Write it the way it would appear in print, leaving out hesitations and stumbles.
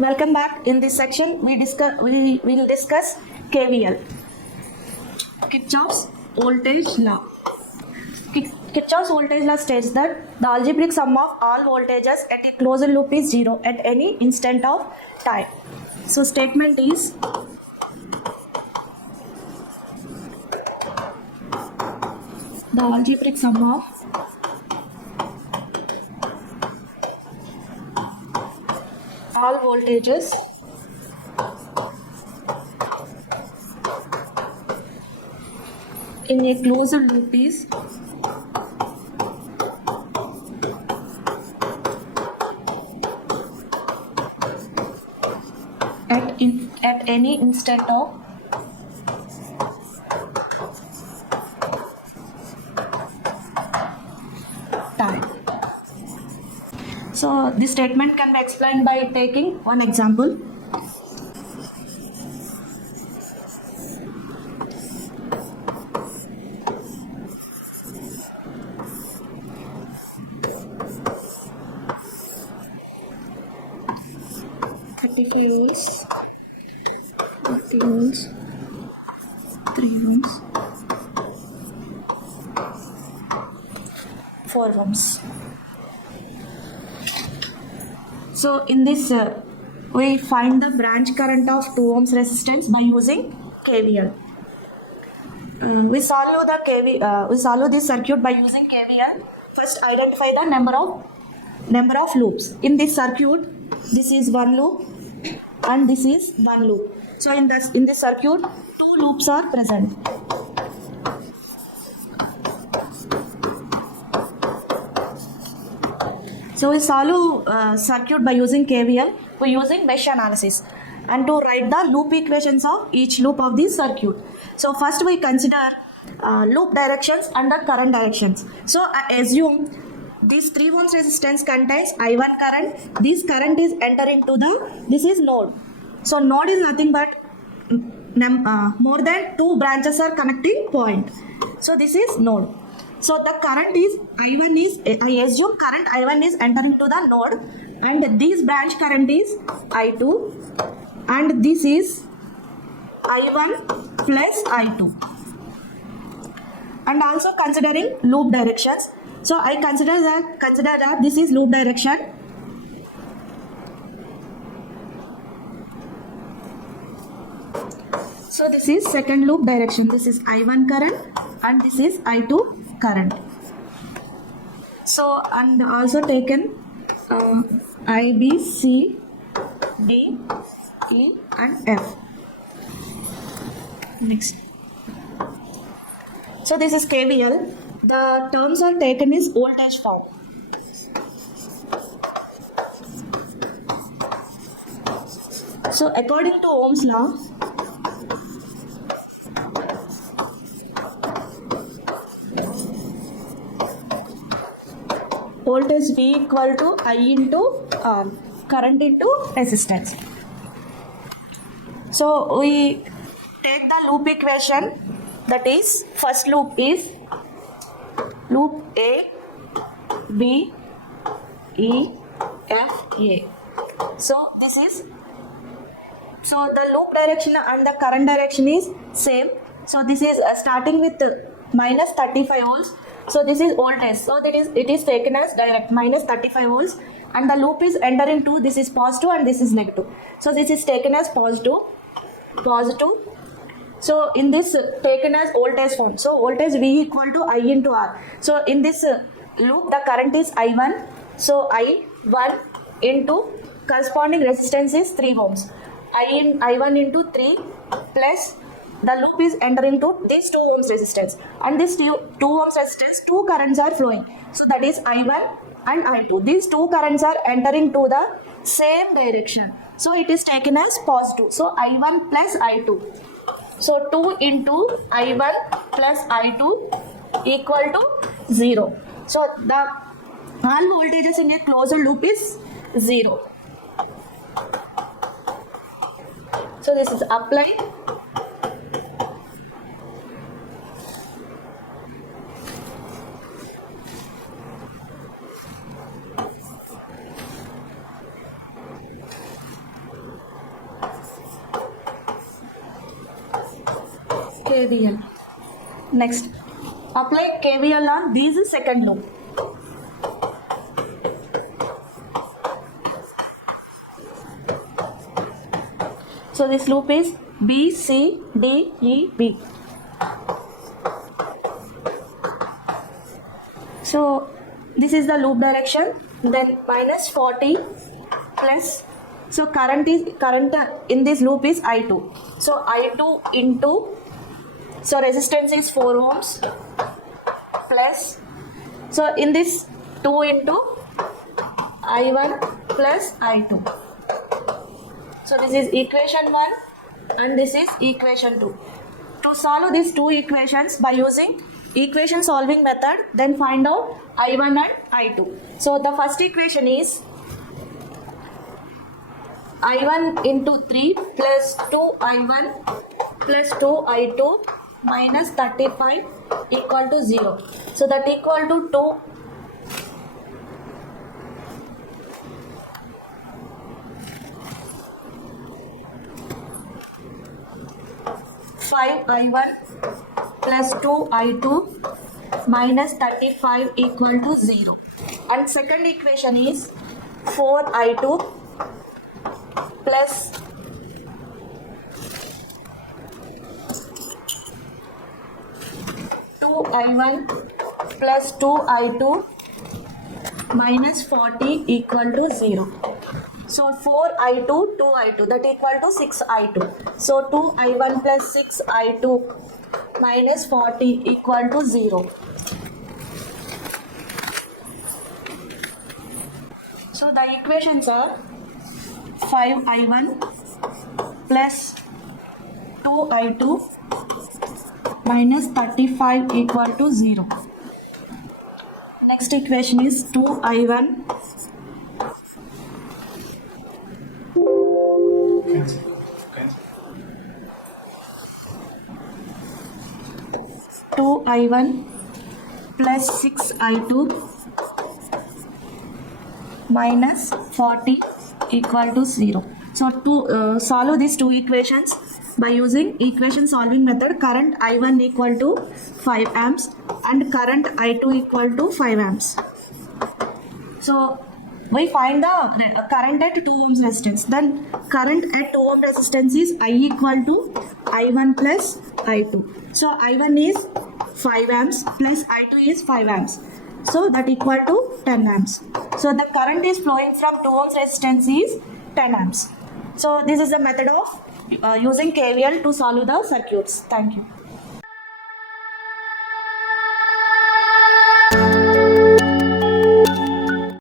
Welcome back. In this section, we will discuss KVL, Kirchhoff's voltage law. Kirchhoff's voltage law states that the algebraic sum of all voltages at a closed loop is 0 at any instant of time. So statement is the algebraic sum of all voltages in a closed loop is at any instant of time. So this statement can be explained by taking one example. volts, 30 volts, 3 ohms, 4 ohms. So in this we find the branch current of 2 ohms resistance by using KVL. We solve this circuit by using KVL. First identify the number of loops. In this circuit, this is one loop and this is one loop. So in this circuit, 2 loops are present. So we solve circuit by using KVL. We are using mesh analysis and to write the loop equations of each loop of this circuit. So first we consider loop directions and the current directions. So I assume this 3 ohms resistance contains I1 current. This current is entering to this is node. So node is nothing but more than 2 branches are connecting point. So this is node. So the current is I1 is, I assume current I1 is entering to the node and this branch current is I2 and this is I1 plus I2. And also considering loop directions. So I consider that this is loop direction. So this is second loop direction. This is I1 current and this is I2 current. So and also taken I, B, C, D, E and F. Next. So this is KVL. The terms are taken is voltage form. So according to Ohm's law, voltage V equal to I into R, current into resistance. So we take the loop equation, that is first loop is loop A, B, E, F, A. So this is, so the loop direction and the current direction is same. So this is starting with minus 35 volts. So this is voltage. So it is taken as direct minus 35 volts and the loop is entering to, this is positive and this is negative. So this is taken as positive. So in this taken as voltage form. So voltage V equal to I into R. So in this loop the current is I1. So I1 into corresponding resistance is 3 ohms. I1 into 3 plus the loop is entering to this 2 ohms resistance. And this 2 ohms resistance, 2 currents are flowing. So that is I1 and I2. These 2 currents are entering to the same direction. So it is taken as positive. So I1 plus I2. So 2 into I1 plus I2 equal to 0. So the all voltages in a closed loop is 0. So this is applied. KVL. Next, apply KVL on this second loop. So this loop is B, C, D, E, B. So this is the loop direction. Then minus 40 plus. So current in this loop is I2. So I2 into. So resistance is 4 ohms plus. So in this 2 into I1 plus I2. So this is equation 1 and this is equation 2. To solve these two equations by using equation solving method, then find out I1 and I2. So the first equation is I1 into 3 plus 2I1 plus 2I2 minus 35 equal to 0. So that equal to 2. 5I1 plus 2I2 minus 35 equal to 0. And second equation is 4I2 plus 2I1 plus 2I2 minus 40 equal to 0. So 4I2, 2I2, that equal to 6I2. So 2I1 plus 6I2 minus 40 equal to 0. So the equations are 5I1 plus 2I2 minus 35 equal to 0. Next equation is 2I1 2I1 plus 6I2 minus 40 equal to 0. So to solve these two equations by using equation solving method, current I1 equal to 5 amps and current I2 equal to 5 amps. So we find the current at 2 ohms resistance. Then current at 2 ohm resistance is I equal to I1 plus I2. So I1 is 5 amps plus I2 is 5 amps. So that equal to 10 amps. So the current is flowing from 2 ohms resistance is 10 amps. So this is the method of using KVL to solve the circuits. Thank you.